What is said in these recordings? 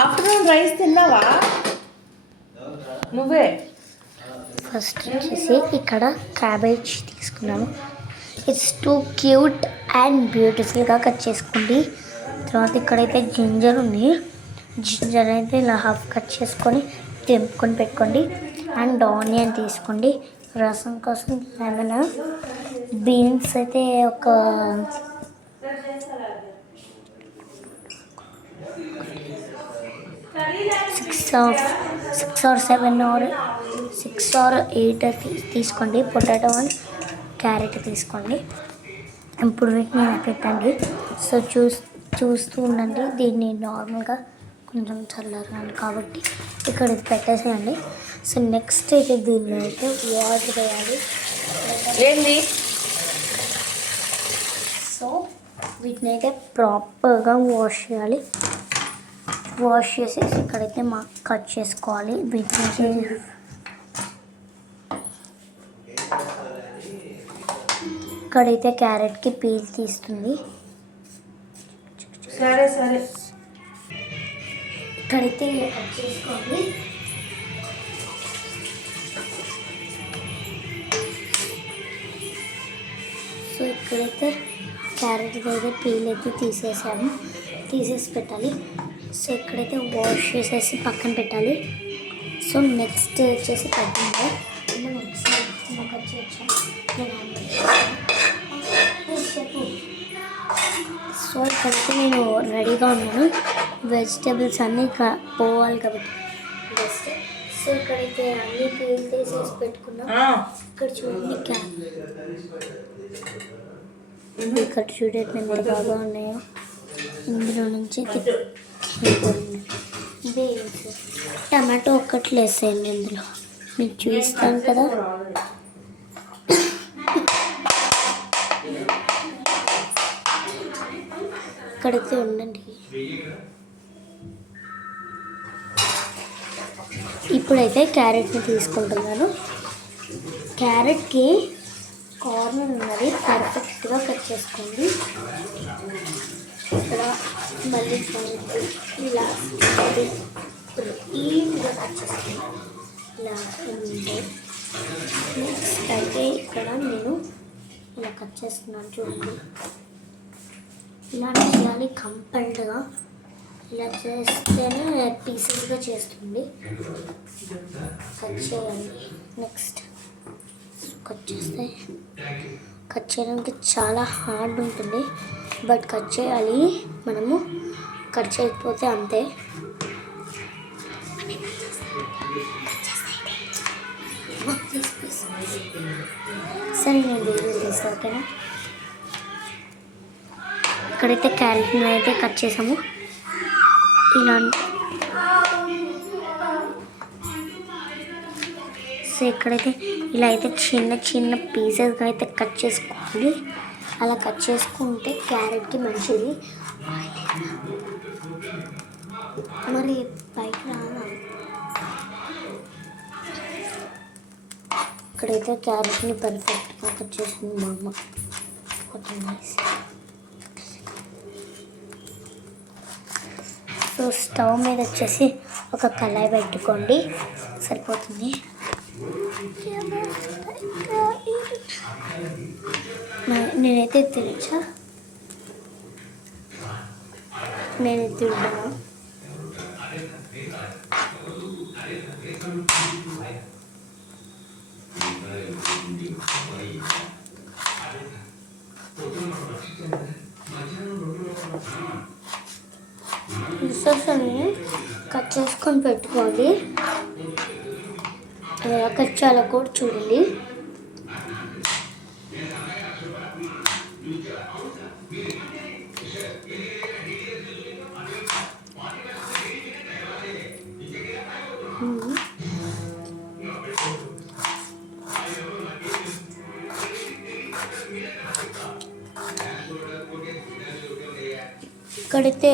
Afternoon rice తిన్నావా నువ్వే? First వచ్చేసి ఇక్కడ క్యాబేజ్ తీసుకున్నాను. ఇట్స్ టూ క్యూట్ అండ్ బ్యూటిఫుల్గా కట్ చేసుకోండి. తర్వాత ఇక్కడైతే జింజర్ ఉంది. జింజర్ అయితే ఇలా హాఫ్ కట్ చేసుకొని తెంపుకొని పెట్టుకోండి. అండ్ ఆనియన్ తీసుకోండి. రసం కోసం లెమన్, బీన్స్ అయితే ఒక 6 or 7 or 6 or 8 తీసుకోండి. పొటాటో అండ్ క్యారెట్ తీసుకోండి. ఇప్పుడు వీటిని పెట్టండి. సో చూస్తూ ఉండండి. దీన్ని నార్మల్గా కొంచెం చల్లారాలి కాబట్టి ఇక్కడ ఇది పెట్టేసేయండి. సో నెక్స్ట్ అయితే దీన్ని అయితే వాటర్ వేయాలి. ఏంది? సో వీటిని అయితే ప్రాపర్గా వాష్ చేయాలి. వాష్ చేసేసి ఇక్కడైతే కట్ చేసుకోవాలి. వీటిని ఇక్కడైతే క్యారెట్కి పీల్ తీస్తుంది. సరే సరే ఇక్కడైతే కట్ చేసుకోండి. సో ఇక్కడైతే క్యారెట్ అయితే పీల్ అయితే తీసేసి పెట్టాలి. సో ఇక్కడైతే వాష్ చేసేసి పక్కన పెట్టాలి. సో నెక్స్ట్ వచ్చేసి కట్టింది కట్ చేయొచ్చా? సో ఇక్కడైతే నేను రెడీగా ఉన్నాను. వెజిటేబుల్స్ అన్నీ పోవాలి కాబట్టి బెస్ట్. సో ఇక్కడైతే అన్నీ పీల్ తీసేసి పెట్టుకున్నాం. ఇక్కడ చూడండి ఇక్కడ చూడండి ఎంత బాగా ఉన్నాయో. ఇందులో నుంచి బీన్స్, టమాటో ఒక్కటి వేసేయండి. ఇందులో మీకు చూపిస్తాను కదా. ఇక్కడైతే ఉండండి. ఇప్పుడైతే క్యారెట్ని తీసుకుంటున్నాను. క్యారెట్కి కార్నర్ ఉన్నది పర్ఫెక్ట్గా కట్ చేసుకోండి. ఇక్కడ మళ్ళీ ఇలా ఈజీగా కట్ చేసుకోండి. ఇలా ఉంది. నెక్స్ట్ అయితే ఇక్కడ నేను ఇలా కట్ చేస్తున్నాను. చూడండి ఇలా చేయాలి కంపల్ట్గా. ఇలా చేస్తేనే పీసెస్గా చేస్తుంది. కట్ చేయాలి. నెక్స్ట్ కట్ చేయడానికి చాలా హార్డ్ ఉంటుంది. బట్ కట్ చేయాలి. మనము కట్ చేయకపోతే అంతే. సరే నేను వీడియో తీస్తాను. ఓకేనా? ఇక్కడైతే క్యారెట్ని అయితే కట్ చేసాము. ఇలా సో ఇక్కడైతే ఇలా అయితే చిన్న చిన్న పీసెస్గా అయితే కట్ చేసుకోవాలి. అలా కట్ చేసుకుంటే క్యారెట్కి మంచిది. మరి పైకి రాదా? ఇక్కడైతే క్యారెట్ని పర్ఫెక్ట్గా కట్ చేసింది మా అమ్మ. సో స్టవ్ మీద వచ్చేసి ఒక కళాయి పెట్టుకోండి, సరిపోతుంది. నేనైతే తెచ్చా, నేను తింటాను. పీసెస్ని కట్ చేసుకొని పెట్టుకోండి. ఎలా కట్ చేయాలో కూడా చూడండి. ఇక్కడైతే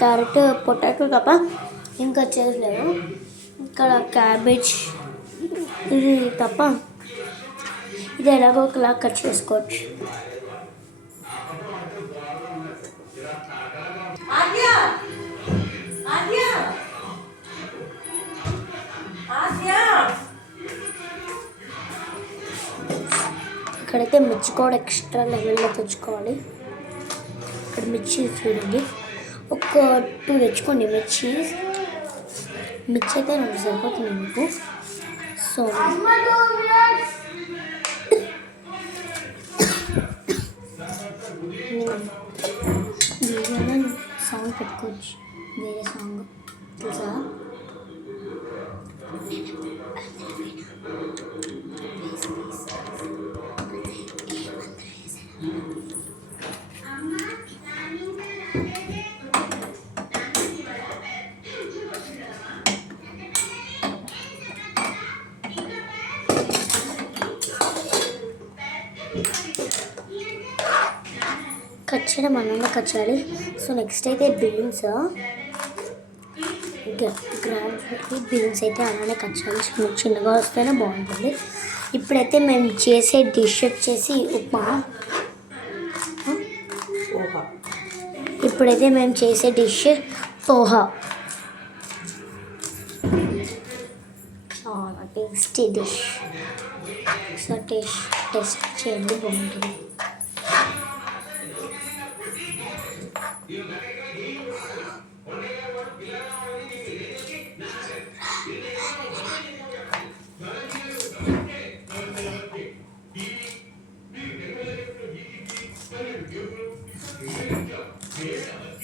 క్యారెట్, పొటాటో తప్ప ఇంకా చేయలేదు. ఇక్కడ క్యాబేజ్ ఇది తప్ప ఇది ఎలాగో ఒకలా కట్ చేసుకోవచ్చు. ఇక్కడైతే మిర్చి కూడా ఎక్స్ట్రా లెవెల్లో తెచ్చుకోవాలి. ఇక్కడ మిర్చి చూడండి, ఒక 2 తెచ్చుకోండి మిర్చి అయితే 2 సరిపోతుంది మీకు. సో వీడియోలో సాంగ్ పెట్టుకోవచ్చు, వేరే సాంగ్ తెలుసా? కట్ చేయడం అన్నంగా కట్ చేయాలి. సో నెక్స్ట్ అయితే బీన్స్ బీన్స్ అయితే అలానే కట్ చేయాలి, చిన్నగా వస్తేనే బాగుంటుంది. ఇప్పుడైతే మేము చేసే డిష్ వచ్చేసి ఉప్మా. ఇప్పుడైతే మేము చేసే డిష్ పోహా. చాలా టేస్టీ డిష్, సో టేస్ట్ చేయండి, బాగుంటుంది.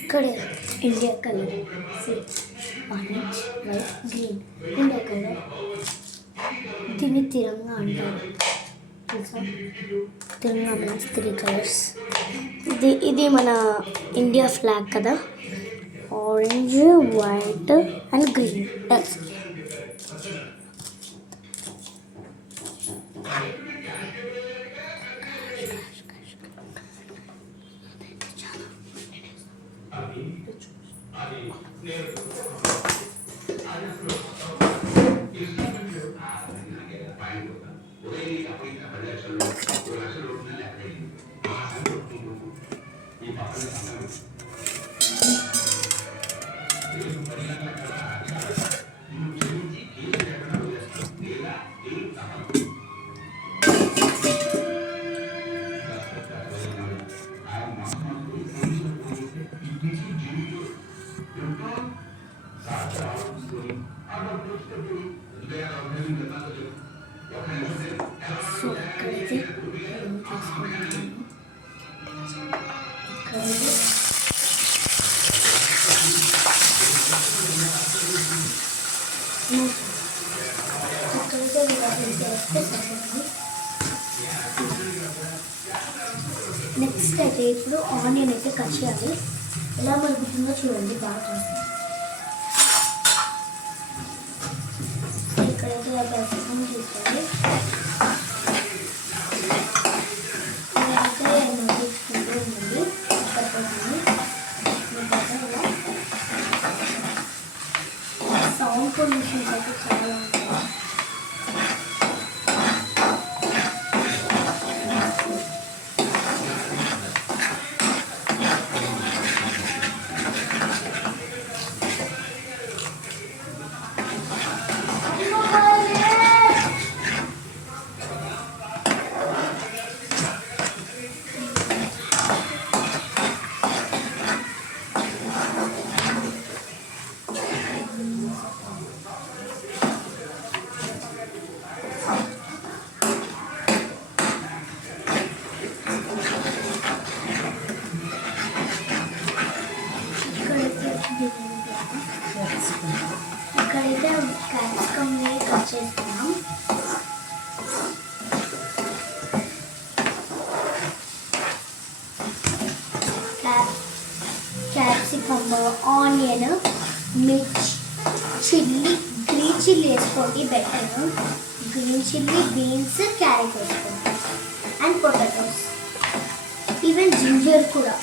ఇక్కడ India colour orange, white, green. India colour దీన్ని తిరంగా అంటారు తెలుసా? తిరంగా మీన్స్ 3 కలర్స్. ఇది మన ఇండియా ఫ్లాగ్ కదా, orange, white and green. So ఇక్కడైతే నెక్స్ట్ అయితే ఇప్పుడు ఆనియన్ అయితే కట్ చేయాలి. ఎలా మరుగుతుందో చూడండి, బాగా ఇక్కడైతే బెల్లం తీసుకోండి. ఇదైతే మగ్గించుకుంటూ ఉండండి, సరిపోతుంది. సౌండ్ పొల్యూషన్స్ అయితే చాలా ఉంటాయి. ఇక్కడైతే క్యాప్సికమ్ని కట్ చేస్తున్నాం. క్యాప్సికమ్, ఆనియన్, మిర్చి, చిల్లీ, గ్రీన్ చిల్లీ వేసుకోండి better. Green chilli, beans, carrot వేసుకోండి అండ్ పొటాటోస్, ఈవెన్ జింజర్ కూడా.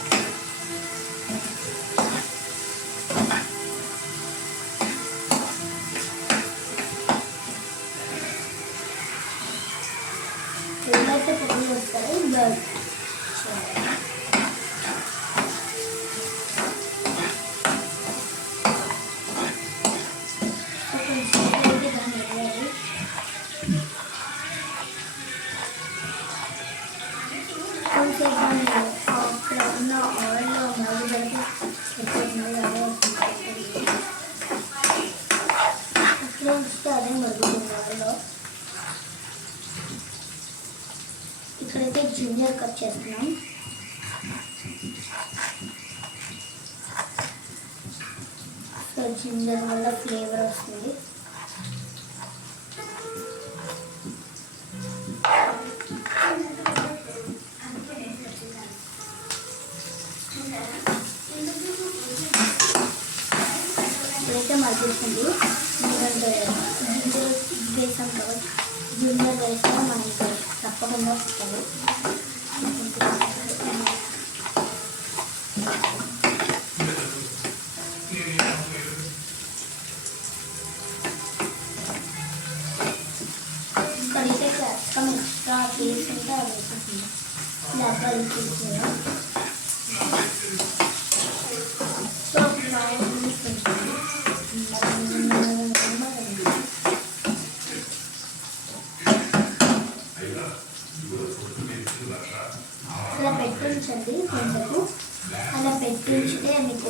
ఎప్పుడైతే పొడి వస్తాయి బర్డ్ సో జింజర్ వల్ల ఫ్లేవర్ వస్తుంది. ఇప్పుడైతే మగ్గిస్తుంది. ఎందుకంటే జింజర్ వేసాం కాబట్టి జింజర్ వేస్తే మనకి తప్పకుండా వస్తుంది. ఇక్కడైతే క్యాప్సికమ్ ఎక్స్ట్రా టేస్ట్ ఉంటే అది వేసేసింది. దాంట్లో వేసేసింది. సో అలా పెట్టించండి కొంచెము. అలా పెట్టించితే మీకు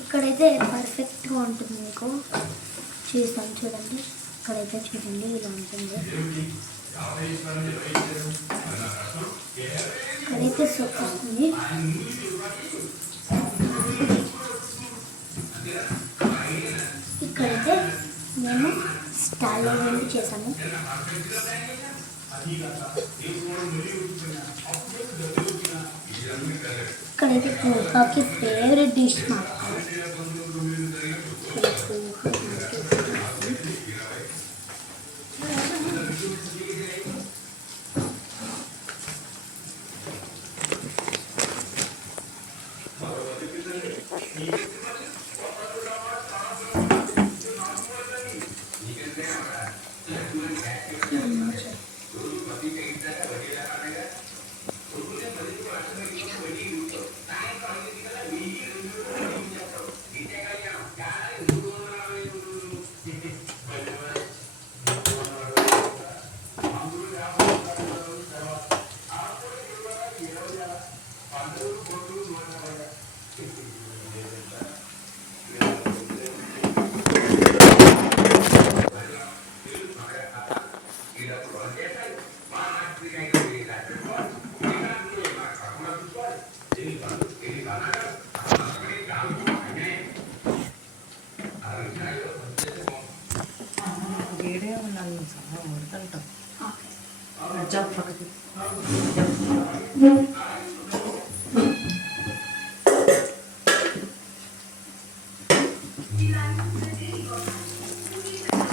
ఇక్కడైతే పర్ఫెక్ట్గా ఉంటుంది. మీకు చూస్తాను చూడండి. ఇక్కడైతే చూడండి ఇలా ఉంటుంది. ఇక్కడైతే సొక్క వస్తుంది. ఇక్కడైతే మేము స్టాల్లో నుండి చేసాము. ఇక్కడైతే పోహాకి ఫేవరెట్ డిష్ మాకు.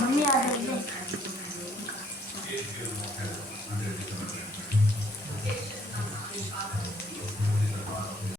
మమ్మీ